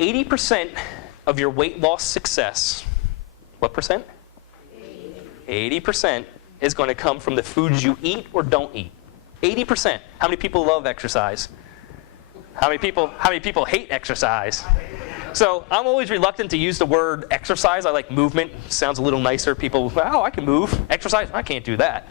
80% of your weight loss success, what percent? 80% is going to come from the foods you eat or don't eat. 80%. How many people love exercise? How many people hate exercise? So I'm always reluctant to use the word exercise. I like movement. Sounds a little nicer. People, oh, I can move. Exercise, I can't do that.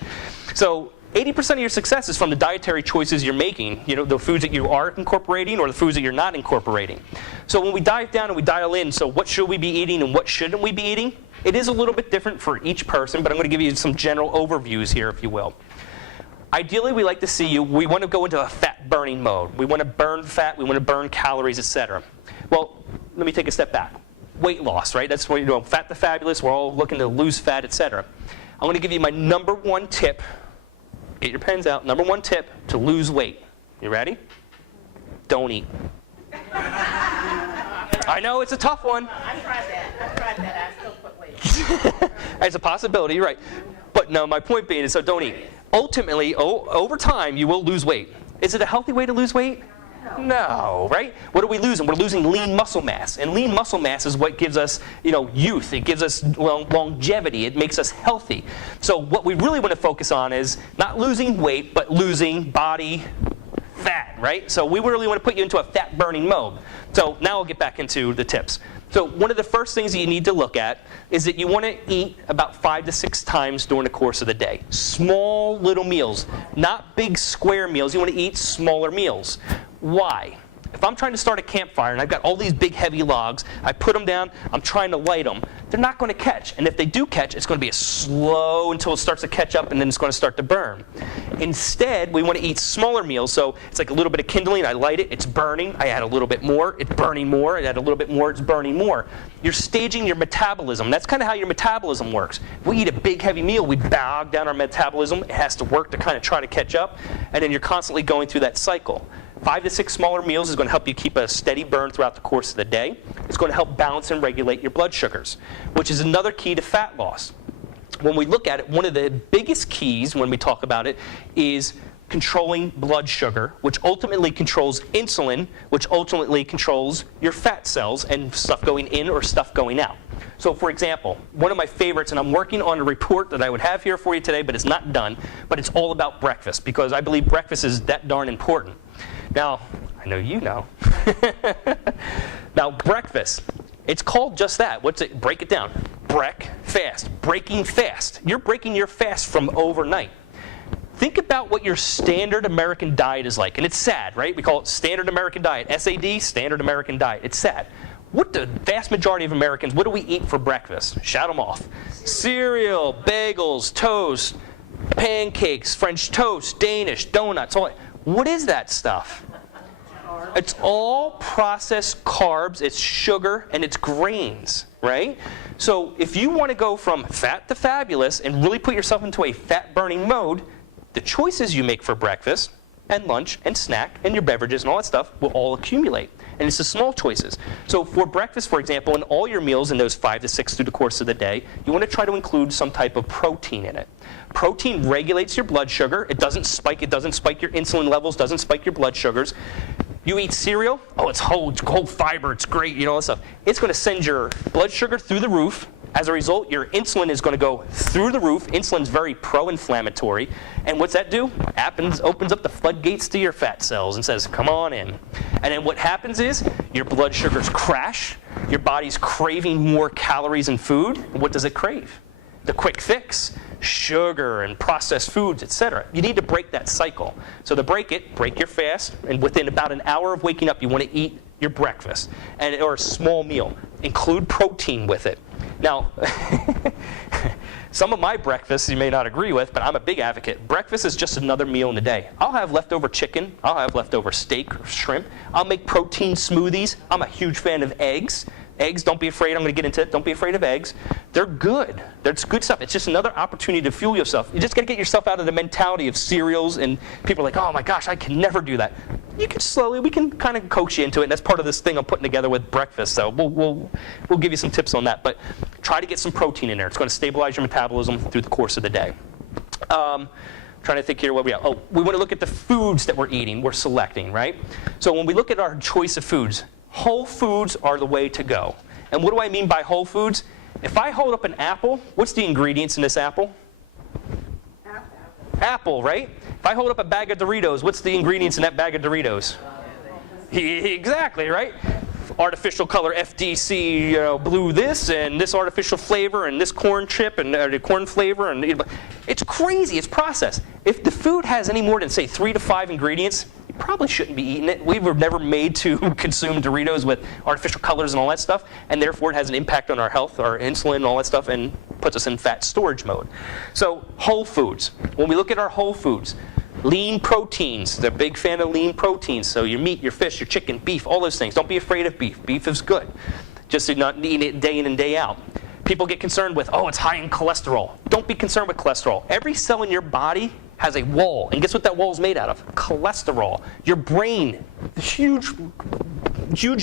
So 80% of your success is from the dietary choices you're making, the foods that you are incorporating or the foods that you're not incorporating. So when we dive down and we dial in, so what should we be eating and what shouldn't we be eating? It is a little bit different for each person, but I'm going to give you some general overviews here, if you will. Ideally, we like to see we want to go into a fat-burning mode. We want to burn fat, we want to burn calories, etc. Well, let me take a step back. Weight loss, right? That's what you're doing. Fat to fabulous, we're all looking to lose fat, etc. I'm going to give you my number one tip. Get your pens out. Number one tip to lose weight. You ready? Don't eat. I know it's a tough one. I tried that. I still put weight. It's a possibility, you're right. But no, my point being is, so don't eat. Ultimately, over time, you will lose weight. Is it a healthy way to lose weight? No, right? What are we losing? We're losing lean muscle mass. And lean muscle mass is what gives us, youth. It gives us longevity. It makes us healthy. So what we really want to focus on is not losing weight, but losing body fat, right? So we really want to put you into a fat-burning mode. So now I'll get back into the tips. So one of the first things that you need to look at is that you want to eat about 5 to 6 times during the course of the day. Small little meals, not big square meals. You want to eat smaller meals. Why? If I'm trying to start a campfire and I've got all these big heavy logs, I put them down, I'm trying to light them, they're not going to catch. And if they do catch, it's going to be slow until it starts to catch up and then it's going to start to burn. Instead, we want to eat smaller meals. So it's like a little bit of kindling, I light it, it's burning, I add a little bit more, it's burning more, I add a little bit more, it's burning more. You're staging your metabolism. That's kind of how your metabolism works. If we eat a big heavy meal, we bog down our metabolism, it has to work to kind of try to catch up, and then you're constantly going through that cycle. 5 to 6 smaller meals is going to help you keep a steady burn throughout the course of the day. It's going to help balance and regulate your blood sugars, which is another key to fat loss. When we look at it, one of the biggest keys when we talk about it is controlling blood sugar, which ultimately controls insulin, which ultimately controls your fat cells and stuff going in or stuff going out. So for example, one of my favorites, and I'm working on a report that I would have here for you today, but it's not done, but it's all about breakfast, because I believe breakfast is that darn important. Now, I know you know. Now, breakfast, it's called just that. What's it? Break it down. Fast. Breaking fast. You're breaking your fast from overnight. Think about what your standard American diet is like. And it's sad, right? We call it standard American diet. SAD, standard American diet. It's sad. What the vast majority of Americans, what do we eat for breakfast? Shout them off. Cereal, bagels, toast, pancakes, French toast, Danish, donuts, all that. What is that stuff? It's all processed carbs, it's sugar, and it's grains, right? So if you want to go from fat to fabulous and really put yourself into a fat-burning mode, the choices you make for breakfast and lunch and snack and your beverages and all that stuff will all accumulate. And it's the small choices. So for breakfast, for example, in all your meals in those 5 to 6 through the course of the day, you want to try to include some type of protein in it. Protein regulates your blood sugar. It doesn't spike your insulin levels, doesn't spike your blood sugars. You eat cereal, it's whole fiber, it's great, all that stuff. It's going to send your blood sugar through the roof. As a result, your insulin is going to go through the roof. Insulin's very pro-inflammatory. And what's that do? Opens up the floodgates to your fat cells and says, come on in. And then what happens is your blood sugars crash. Your body's craving more calories and food. And what does it crave? The quick fix. Sugar and processed foods, etc. You need to break that cycle. So to break your fast, and within about an hour of waking up, you want to eat your breakfast or a small meal. Include protein with it. Now, some of my breakfasts you may not agree with, but I'm a big advocate. Breakfast is just another meal in the day. I'll have leftover chicken. I'll have leftover steak or shrimp. I'll make protein smoothies. I'm a huge fan of eggs. Eggs, don't be afraid. I'm going to get into it. Don't be afraid of eggs. They're good. That's good stuff. It's just another opportunity to fuel yourself. You just got to get yourself out of the mentality of cereals, and people are like, oh my gosh, I can never do that. You can slowly, we can kind of coach you into it, and that's part of this thing I'm putting together with breakfast. So we'll give you some tips on that. But try to get some protein in there. It's going to stabilize your metabolism through the course of the day. Trying to think here what we have. We want to look at the foods that we're eating, we're selecting, right? So when we look at our choice of foods, whole foods are the way to go. And what do I mean by whole foods? If I hold up an apple, what's the ingredients in this apple? Apple, right? If I hold up a bag of Doritos, what's the ingredients in that bag of Doritos? Exactly, right? Artificial color FDC, blue this, and this artificial flavor, and this corn chip, and the corn flavor, and it's crazy. It's processed. If the food has any more than, say, 3 to 5 ingredients, you probably shouldn't be eating it. We were never made to consume Doritos with artificial colors and all that stuff, and therefore it has an impact on our health, our insulin, and all that stuff, and puts us in fat storage mode. So whole foods. When we look at our whole foods, lean proteins. They're a big fan of lean proteins. So your meat, your fish, your chicken, beef, all those things. Don't be afraid of beef. Beef is good. Just do not eat it day in and day out. People get concerned with, oh, it's high in cholesterol. Don't be concerned with cholesterol. Every cell in your body has a wall. And guess what that wall is made out of? Cholesterol. Your brain, huge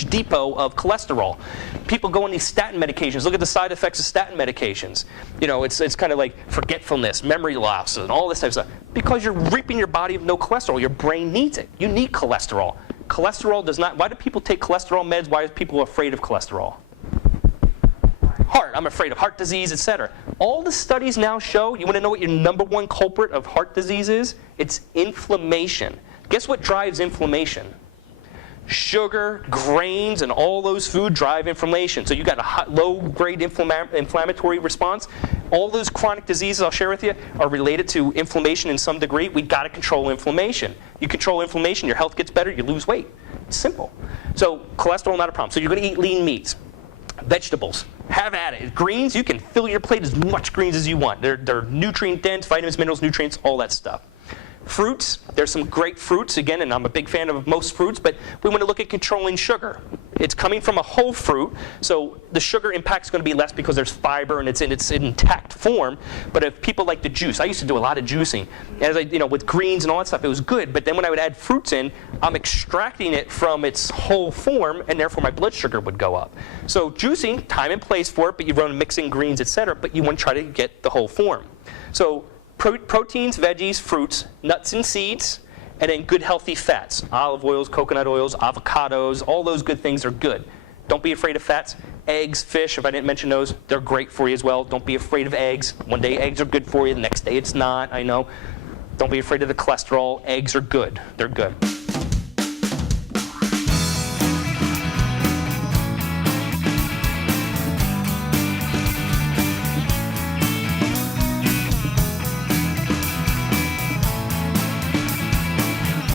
depot of cholesterol. People go on these statin medications. Look at the side effects of statin medications. It's kind of like forgetfulness, memory loss, and all this type of stuff. Because you're reaping your body of no cholesterol. Your brain needs it. You need cholesterol. Cholesterol does not. Why do people take cholesterol meds? Why are people afraid of cholesterol? Heart. I'm afraid of heart disease, etc. All the studies now show, you want to know what your number one culprit of heart disease is? It's inflammation. Guess what drives inflammation? Sugar, grains, and all those food drive inflammation. So you got a low-grade inflammatory response. All those chronic diseases I'll share with you are related to inflammation in some degree. We've got to control inflammation. You control inflammation, your health gets better, you lose weight. It's simple. So cholesterol, not a problem. So you're going to eat lean meats. Vegetables, have at it. Greens, you can fill your plate as much greens as you want. They're nutrient dense, vitamins, minerals, nutrients, all that stuff. Fruits, there's some great fruits, again, and I'm a big fan of most fruits, but we want to look at controlling sugar. It's coming from a whole fruit, so the sugar impact is going to be less because there's fiber and it's in its intact form. But if people like to juice, I used to do a lot of juicing, and with greens and all that stuff, it was good. But then when I would add fruits in, I'm extracting it from its whole form, and therefore my blood sugar would go up. So juicing, time and place for it, but you run mixing greens, etc. But you want to try to get the whole form. So proteins, veggies, fruits, nuts and seeds, and then good healthy fats. Olive oils, coconut oils, avocados, all those good things are good. Don't be afraid of fats. Eggs, fish, if I didn't mention those, they're great for you as well. Don't be afraid of eggs. One day eggs are good for you, the next day it's not, I know. Don't be afraid of the cholesterol. Eggs are good. They're good.